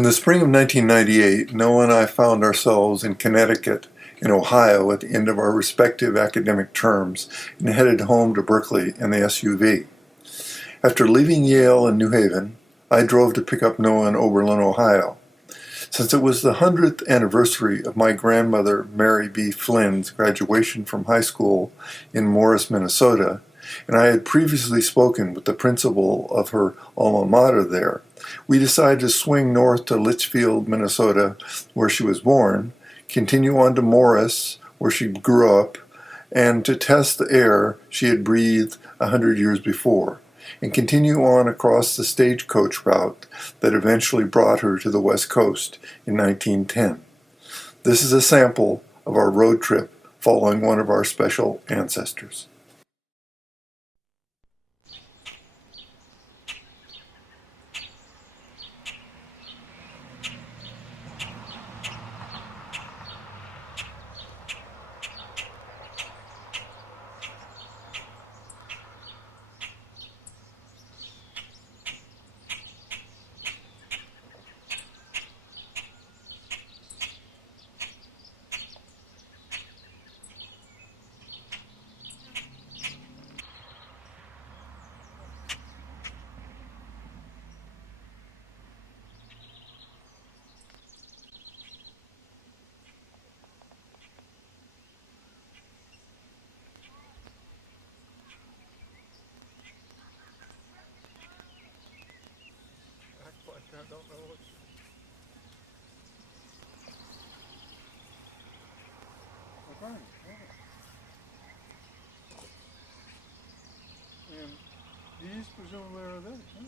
In the spring of 1998, Noah and I found ourselves in Connecticut and Ohio at the end of our respective academic terms and headed home to Berkeley in the SUV. After leaving Yale and New Haven, I drove to pick up Noah in Oberlin, Ohio. Since it was the 100th anniversary of my grandmother Mary B. Flynn's graduation from high school in Morris, Minnesota, and I had previously spoken with the principal of her alma mater there, we decided to swing north to Litchfield, Minnesota, where she was born, continue on to Morris, where she grew up, and to test the air she had breathed 100 years before, and continue on across the stagecoach route that eventually brought her to the West Coast in 1910. This is a sample of our road trip following one of our special ancestors. I don't know what's... And these presumably are this, huh?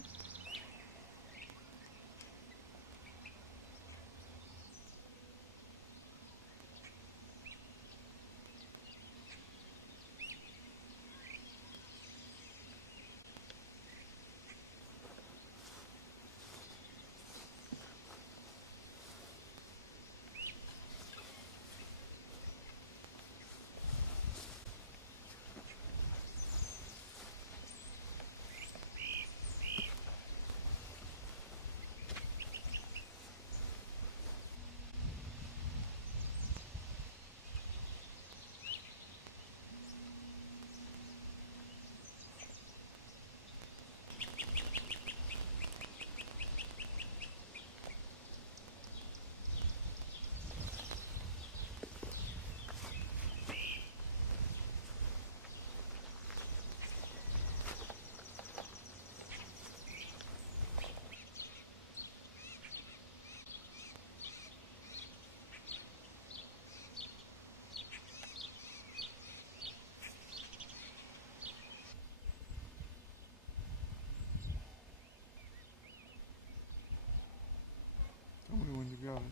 Tell me when you got it.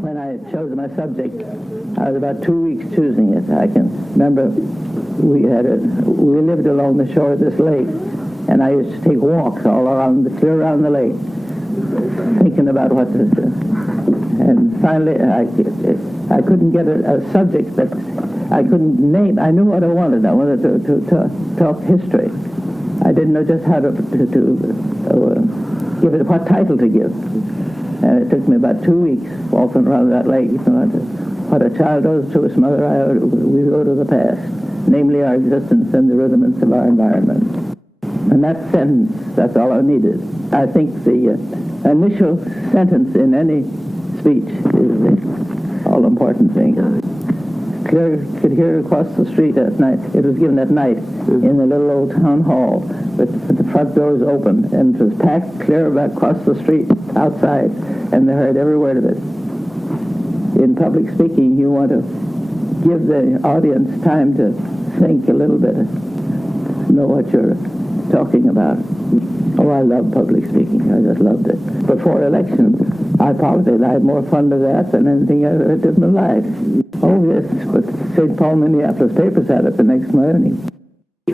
When I chose my subject, I was about 2 weeks choosing it. I can remember we lived along the shore of this lake, and I used to take walks all around, clear around the lake, thinking about what to do. And finally, I couldn't get a subject that I couldn't name. I knew what I wanted. I wanted to talk history. I didn't know just how to give it, what title to give. And it took me about 2 weeks walking around that lake. What a child owes to his mother, we owe to the past, namely our existence and the rudiments of our environment. And that sentence, that's all I needed. I think the initial sentence in any speech is the all-important thing. Clear could hear across the street at night. It was given at night in the little old town hall with the front doors open, and it was packed clear back across the street outside, and they heard every word of it. public speaking, you want to give the audience time to think a little bit, know what you're talking about. Oh, I love public speaking. I just loved it. Before elections, I politics. I had more fun with that than anything I ever did in my life. Oh, yes, but St. Paul, Minneapolis papers had it the next morning.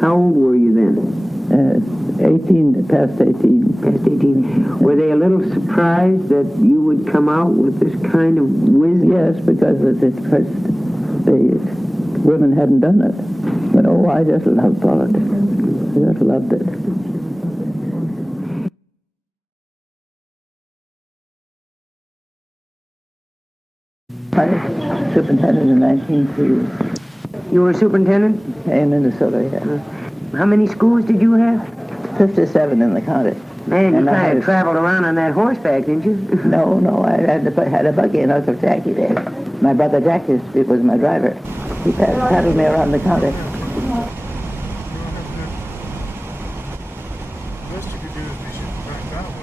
How old were you then? 18, past 18. Past 18. Were they a little surprised that you would come out with this kind of wisdom? Yes, because the women hadn't done it. But oh, I just loved politics. I just loved it. I was superintendent in 1902. You were superintendent? In Minnesota, yeah. How many schools did you have? 57 in the county. Man, you And I kind had of traveled around on that horseback, didn't you? No, I had a buggy and Uncle Jackie there. My brother Jack was my driver. He paddled me around the county. Best you could do is be shooting back that way.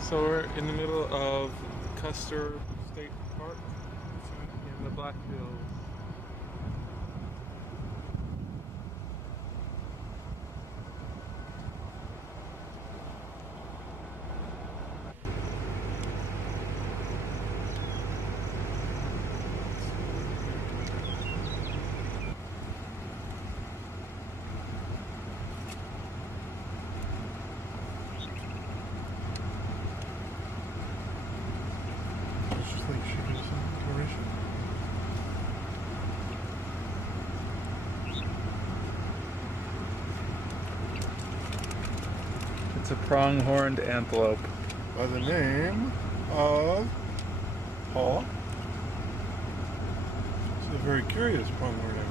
So we're in the middle of Custer State Park in the Black Hills. It's just like she gives some duration. It's a pronghorned antelope. By the name of Paul. It's a very curious upon where they were.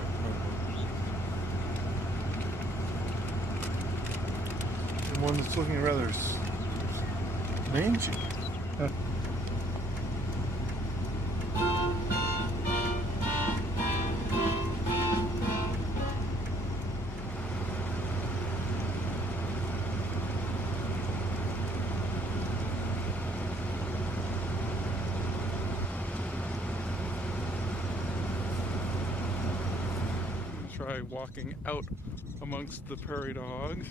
The one that's looking rather mangy. Try walking out amongst the prairie dogs.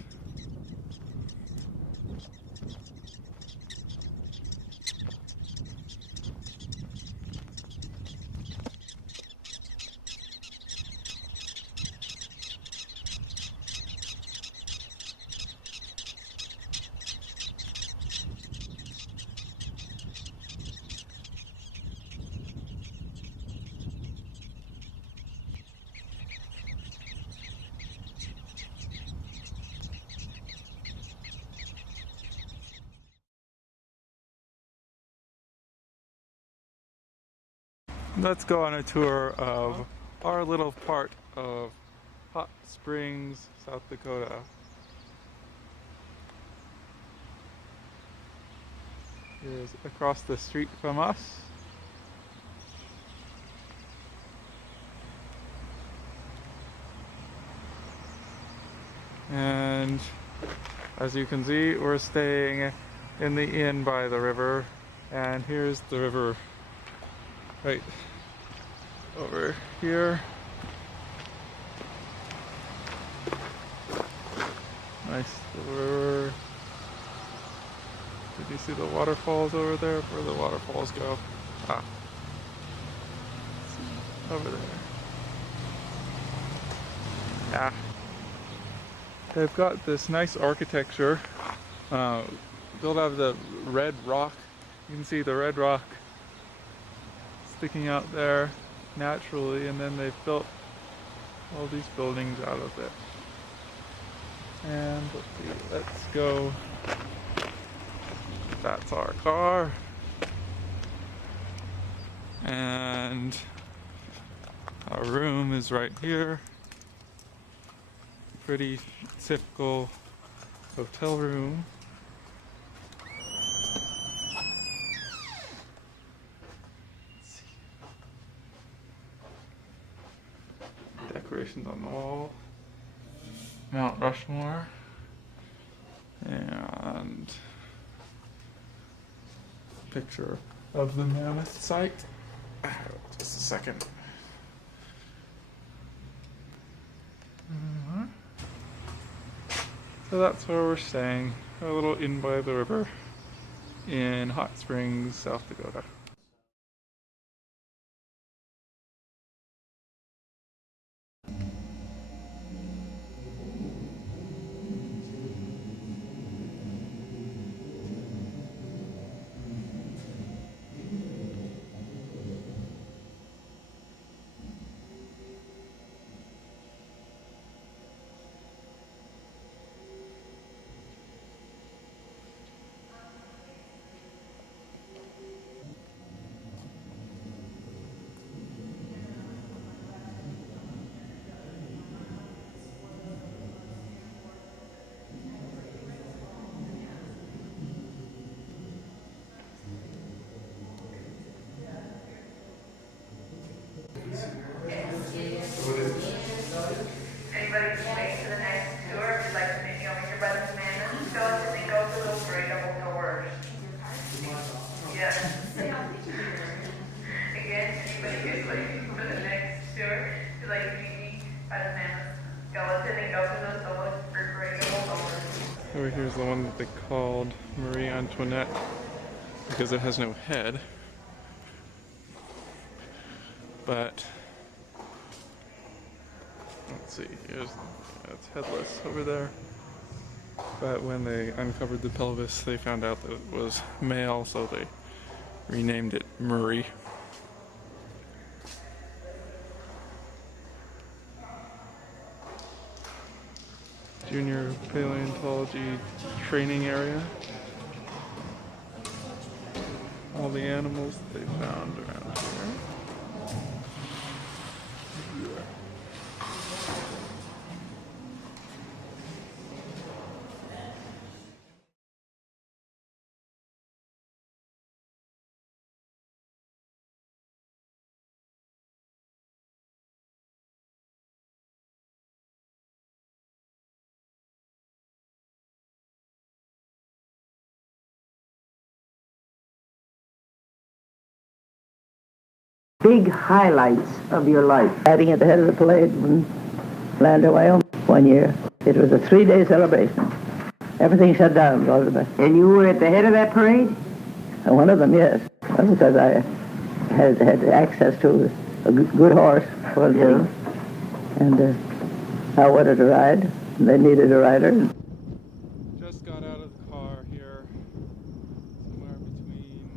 Let's go on a tour of our little part of Hot Springs, South Dakota. Here's across the street from us. And as you can see, we're staying in the inn by the river. And here's the river right over here. Nice river. Did you see the waterfalls over there? Where the waterfalls go? Ah. Over there. Yeah. They've got this nice architecture built out of the red rock. You can see the red rock sticking out there naturally, and then they've built all these buildings out of it. And let's see, let's go. That's our car. And our room is right here. Pretty typical hotel room. Decorations on the wall. Mount Rushmore. And picture of the mammoth site. Just a second. So that's where we're staying, a little inn by the river in Hot Springs, South Dakota. Anybody can make to the next tour if you'd like to meet me over here by the commandant skeleton and go through those three double doors. Yes. Again, anybody who's looking for the next tour, if you'd like to meet me by the mammoth skeleton and go through those three double doors. Over here's the one that they called Marie Antoinette because it has no head. But let's see, it's headless over there. But when they uncovered the pelvis, they found out that it was male, so they renamed it Murray. Junior paleontology training area. All the animals they found around here. big highlights of your life? Riding at the head of the parade in Lander, Wyoming one year. It was a 3-day celebration. Everything shut down. And you were at the head of that parade? One of them, yes. Well, because I had access to a good horse for the day. And I wanted to ride. They needed a rider. Just got out of the car here, somewhere between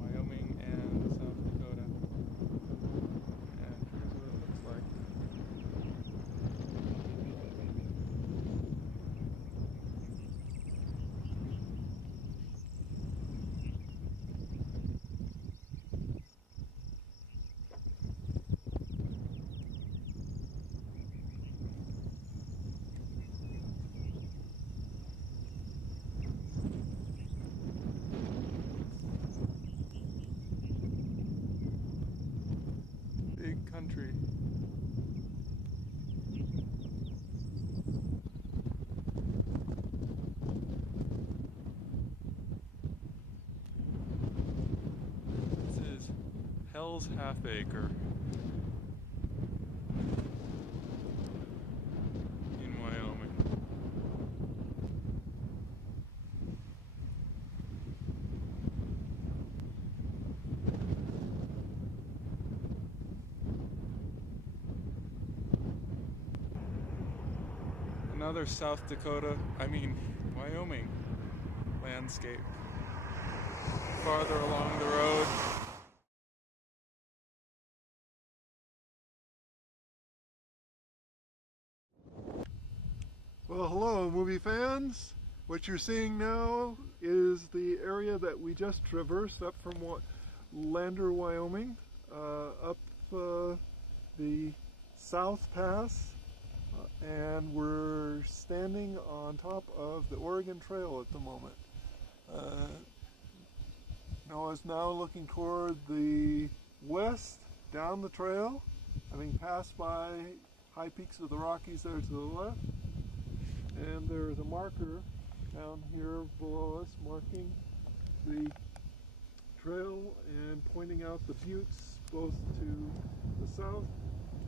Wyoming and South Dakota. And here's what it looks like. Big country. This is Hell's Half Acre in Wyoming. Another South Dakota, Wyoming landscape. Farther along the road. Well, hello, movie fans. What you're seeing now is the area that we just traversed up from Lander, Wyoming, up the South Pass, and we're standing on top of the Oregon Trail at the moment. Noah's now looking toward the west, down the trail, having passed by high peaks of the Rockies there to the left. And there's a marker down here below us marking the trail and pointing out the buttes both to the south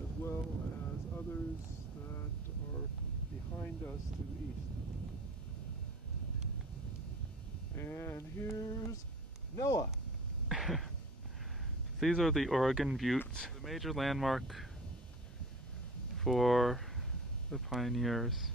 as well as others that are behind us to the east. And here's Noah. These are the Oregon Buttes, the major landmark for the pioneers.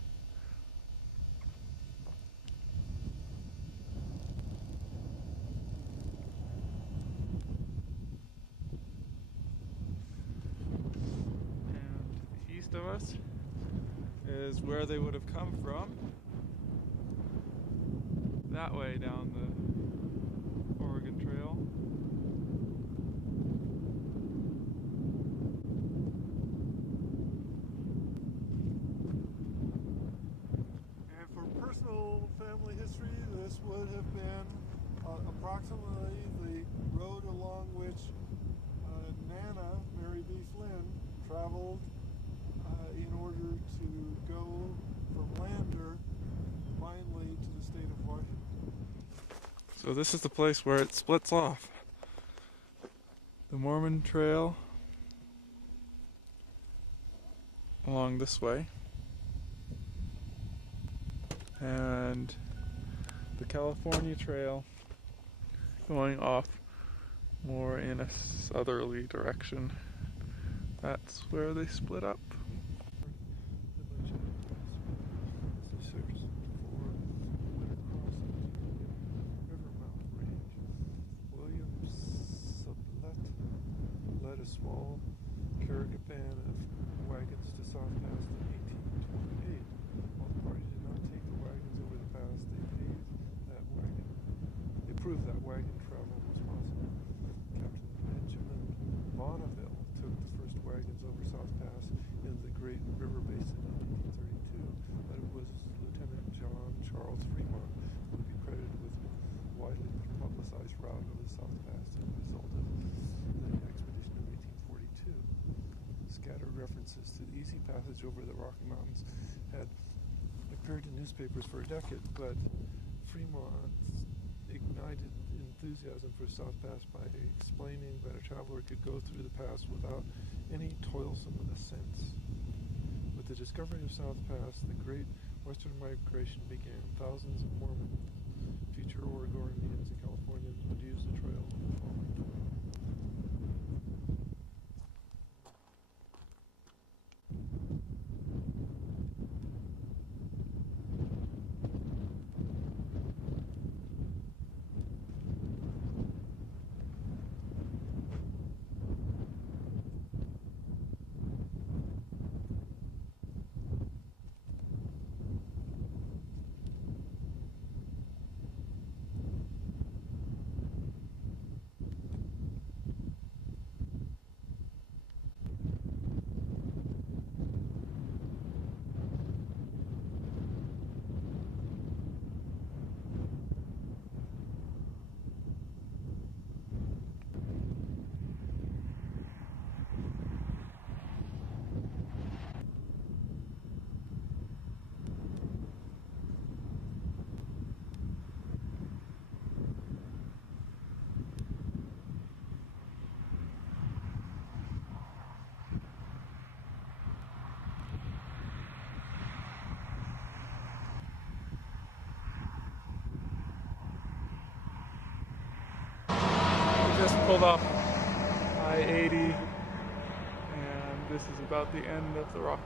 And east of us is where they would have come from. That way down the Oregon Trail. And for personal family history, this would have been approximately the road along which Nana, Mary B. Flynn, traveled in order to go from Lander finally to the state of Washington. So this is the place where it splits off. The Mormon Trail along this way, and the California Trail going off more in a southerly direction. That's where they split up. Led a small caravan of wagons to South Pass in 1828. While the party did not take the wagons over the pass, they paved that wagon. They proved that wagon travel was possible. Captain Benjamin Bonneville took the first wagons over South Pass into the Great River Basin in 1832, but it was Lieutenant John Charles Fremont who would be credited with widely publicized route over the South Pass as a result of the expedition of 1842. Scattered references to the easy passage over the Rocky Mountains had appeared in newspapers for a decade, but Fremont ignited enthusiasm for South Pass by explaining that a traveler could go through the pass without any toilsome ascents. With the discovery of South Pass, the great western migration began. Thousands of Mormon, future Oregonians, and Californians would use the trail in the following time. Just pulled off I-80, and this is about the end of the Rockies.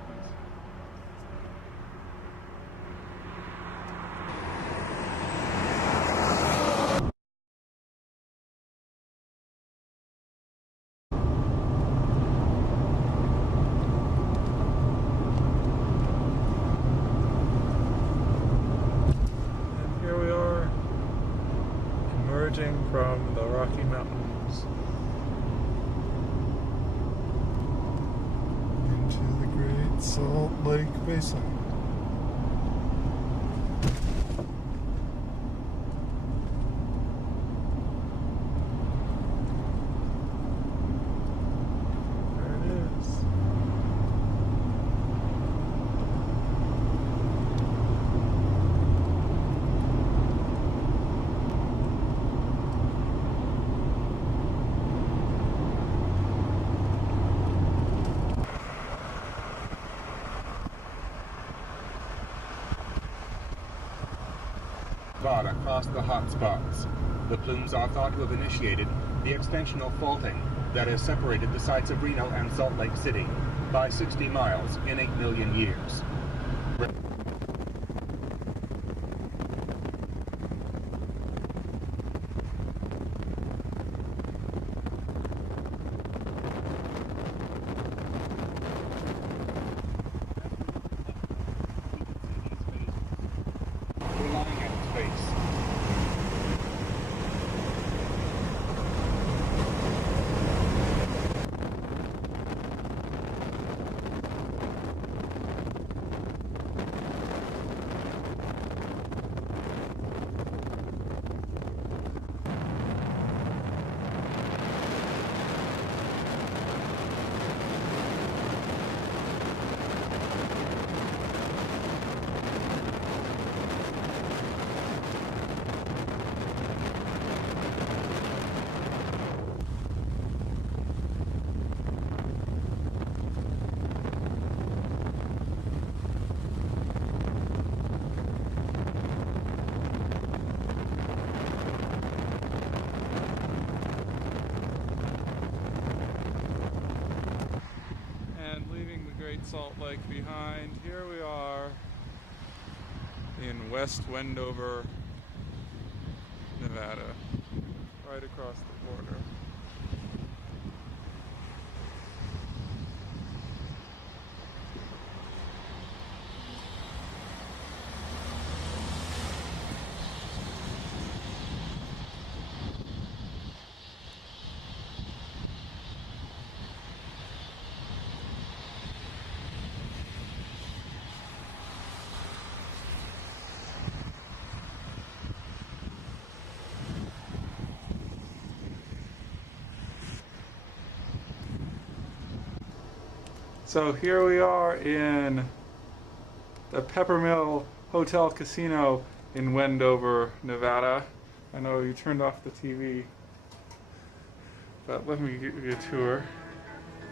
And here we are, emerging from the Rocky Mountains Into the Great Salt Lake Basin. There it is. Across the hot spots. The plumes are thought to have initiated the extensional faulting that has separated the sites of Reno and Salt Lake City by 60 miles in 8 million years. We're lying at its base. Salt Lake behind. Here we are in West Wendover, Nevada, right across the border. So here we are in the Peppermill Hotel Casino in Wendover, Nevada. I know you turned off the TV, but let me give you a tour.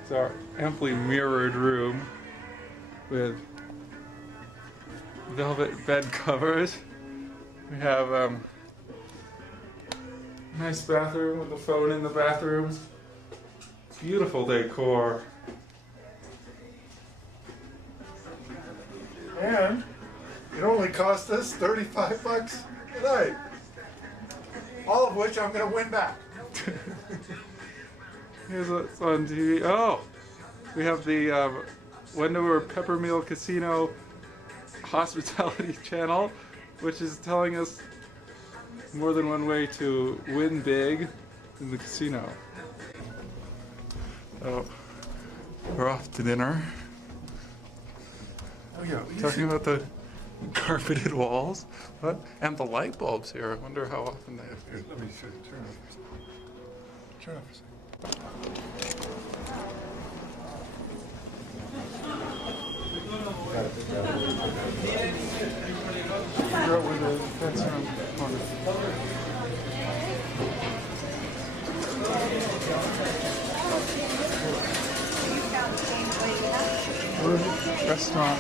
It's our amply mirrored room with velvet bed covers. We have a nice bathroom with the phone in the bathroom. Beautiful decor. And it only cost us $35 a night. All of which I'm going to win back. Here's what's on TV. Oh, we have the Wendover Peppermill Casino hospitality channel, which is telling us more than one way to win big in the casino. So we're off to dinner. Oh yeah. Talking about the carpeted walls, what? And the light bulbs here. I wonder how often they have. Here, let me show you. Turn off for a second. Turn off for a second. Figure out where the fence around the corner. Restaurant.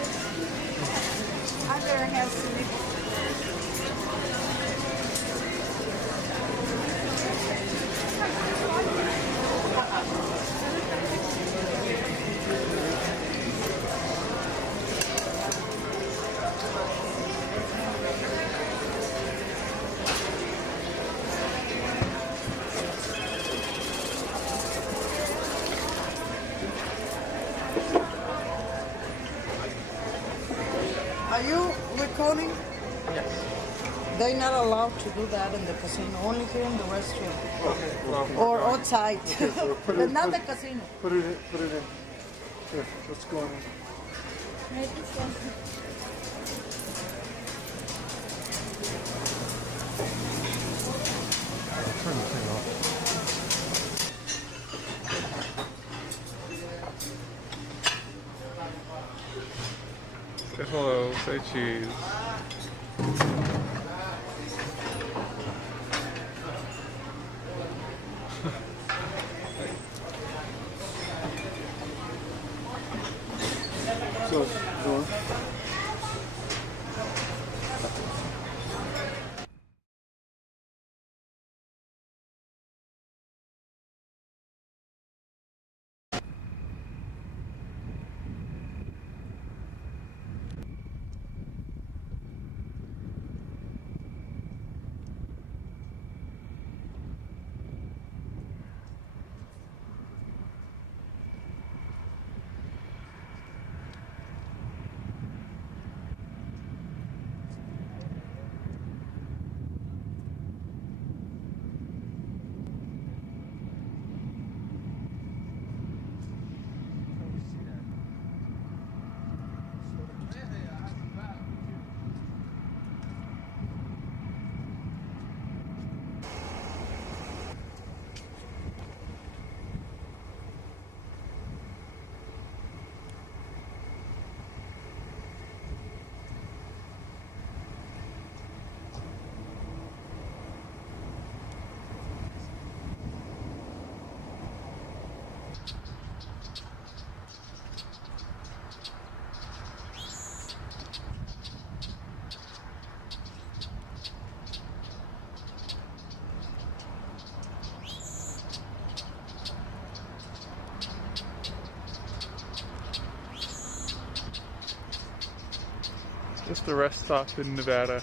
Are you recording? Yes. They're not allowed to do that in the casino, only here in the restaurant. Okay, well, Or outside. put But it- not put- the casino. Put it in. Here, let's go in. Turn the thing off. Say hello, say cheese. So, go on. Just a rest stop in Nevada.